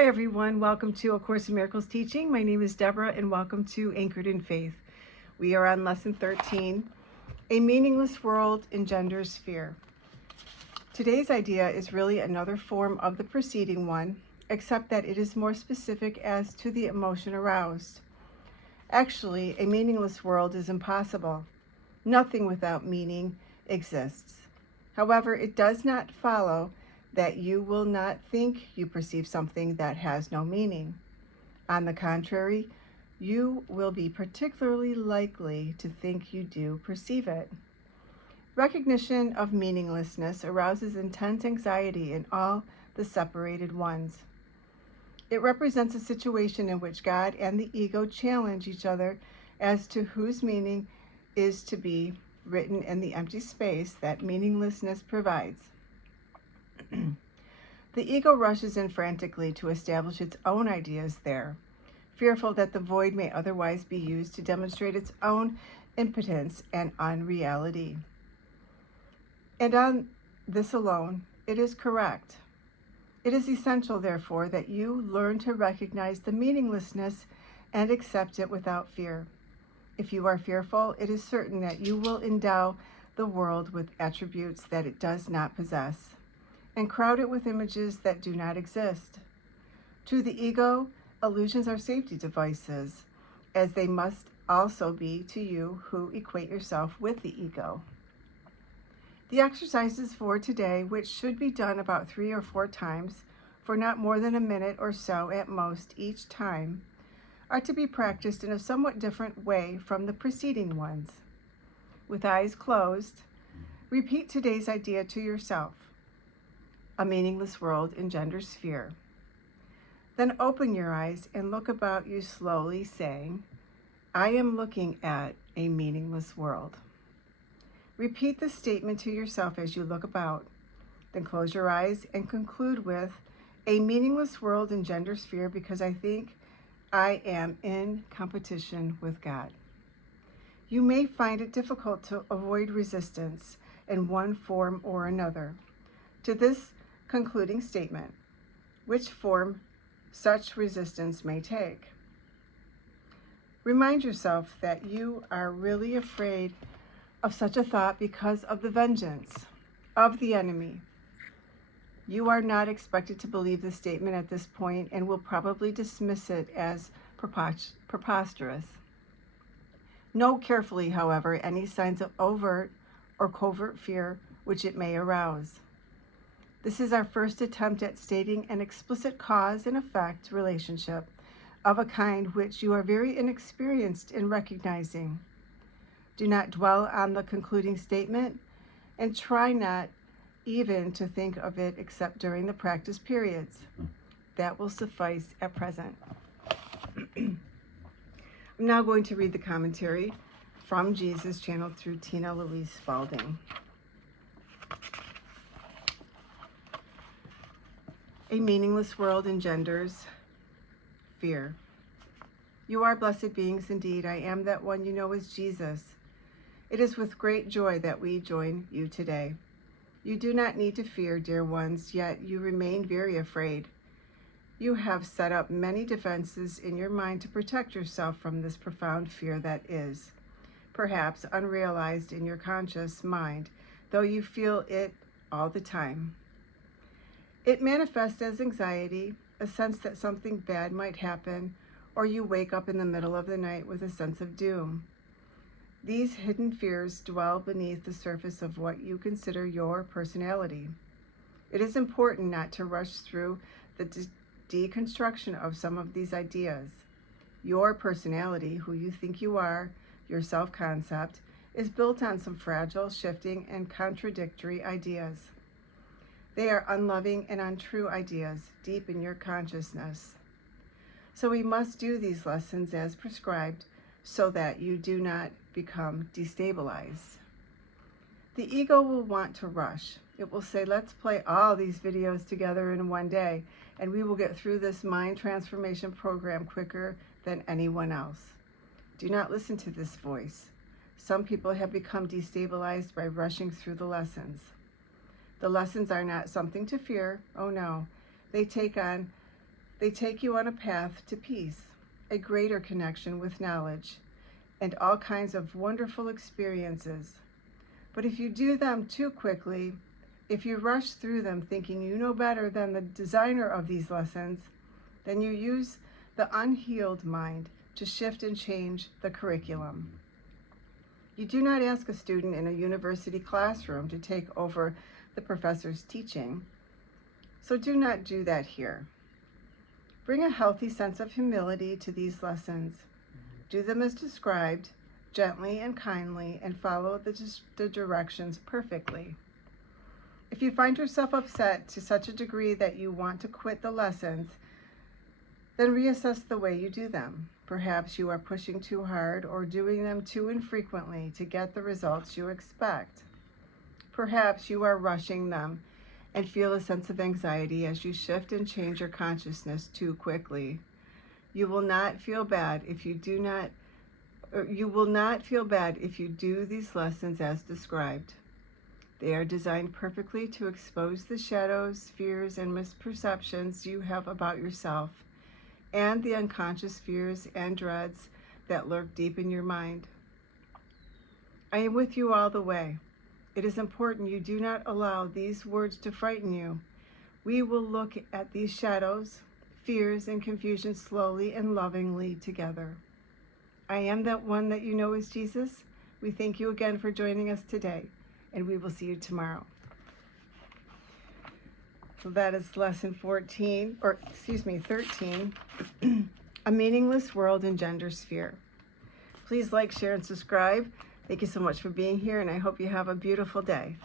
Hi everyone, welcome to A Course in Miracles teaching. My name is Deborah and welcome to Anchored in Faith. We are on lesson 13, A Meaningless World Engenders Fear. Today's idea is really another form of the preceding one, except that it is more specific as to the emotion aroused. Actually, a meaningless world is impossible. Nothing without meaning exists. However, it does not follow that you will not think you perceive something that has no meaning. On the contrary, you will be particularly likely to think you do perceive it. Recognition of meaninglessness arouses intense anxiety in all the separated ones. It represents a situation in which God and the ego challenge each other as to whose meaning is to be written in the empty space that meaninglessness provides. The ego rushes in frantically to establish its own ideas there, fearful that the void may otherwise be used to demonstrate its own impotence and unreality. And on this alone, it is correct. It is essential, therefore, that you learn to recognize the meaninglessness and accept it without fear. If you are fearful, it is certain that you will endow the world with attributes that it does not possess, and crowd it with images that do not exist. To the ego, illusions are safety devices, as they must also be to you who equate yourself with the ego. The exercises for today, which should be done about 3 or 4 times, for not more than a minute or so at most each time, are to be practiced in a somewhat different way from the preceding ones. With eyes closed, repeat today's idea to yourself. A meaningless world engenders fear. Then open your eyes and look about you slowly, saying, I am looking at a meaningless world. Repeat this statement to yourself as you look about. Then close your eyes and conclude with, a meaningless world engenders fear because I think I am in competition with God. You may find it difficult to avoid resistance in one form or another to this concluding statement, which form such resistance may take. Remind yourself that you are really afraid of such a thought because of the vengeance of the enemy. You are not expected to believe this statement at this point and will probably dismiss it as preposterous. Note carefully, however, any signs of overt or covert fear which it may arouse. This is our first attempt at stating an explicit cause and effect relationship of a kind which you are very inexperienced in recognizing. Do not dwell on the concluding statement and try not even to think of it except during the practice periods. That will suffice at present. I'm now going to read the commentary from Jesus, channeled through Tina Louise Spalding. A meaningless world engenders fear. You are blessed beings indeed. I am that one you know as Jesus. It is with great joy that we join you today. You do not need to fear, dear ones, yet you remain very afraid. You have set up many defenses in your mind to protect yourself from this profound fear that is, perhaps unrealized in your conscious mind, though you feel it all the time. It manifests as anxiety, a sense that something bad might happen, or you wake up in the middle of the night with a sense of doom. These hidden fears dwell beneath the surface of what you consider your personality. It is important not to rush through the deconstruction of some of these ideas. Your personality, who you think you are, your self-concept, is built on some fragile, shifting, and contradictory ideas. They are unloving and untrue ideas deep in your consciousness. So we must do these lessons as prescribed so that you do not become destabilized. The ego will want to rush. It will say, let's play all these videos together in one day, and we will get through this mind transformation program quicker than anyone else. Do not listen to this voice. Some people have become destabilized by rushing through the lessons. The lessons are not something to fear. Oh no. They take on They take you on a path to peace, a greater connection with knowledge, and all kinds of wonderful experiences. But if you do them too quickly, if you rush through them thinking you know better than the designer of these lessons, then you use the unhealed mind to shift and change the curriculum. You do not ask a student in a university classroom to take over the professor's teaching, so do not do that here. Bring a healthy sense of humility to these lessons. Do them as described, gently and kindly, and follow the directions perfectly. If you find yourself upset to such a degree that you want to quit the lessons, then reassess the way you do them. Perhaps you are pushing too hard or doing them too infrequently to get the results you expect. Perhaps you are rushing them and feel a sense of anxiety as you shift and change your consciousness too quickly. You will not feel bad if you do these lessons as described. They are designed perfectly to expose the shadows, fears, and misperceptions you have about yourself, and the unconscious fears and dreads that lurk deep in your mind. I am with you all the way. It is important you do not allow these words to frighten you. We will look at these shadows, fears, and confusion slowly and lovingly together. I am that one that you know is Jesus. We thank you again for joining us today, and we will see you tomorrow. So that is lesson 13, A Meaningless World in Gender Sphere. Please like, share, and subscribe. Thank you so much for being here, and I hope you have a beautiful day.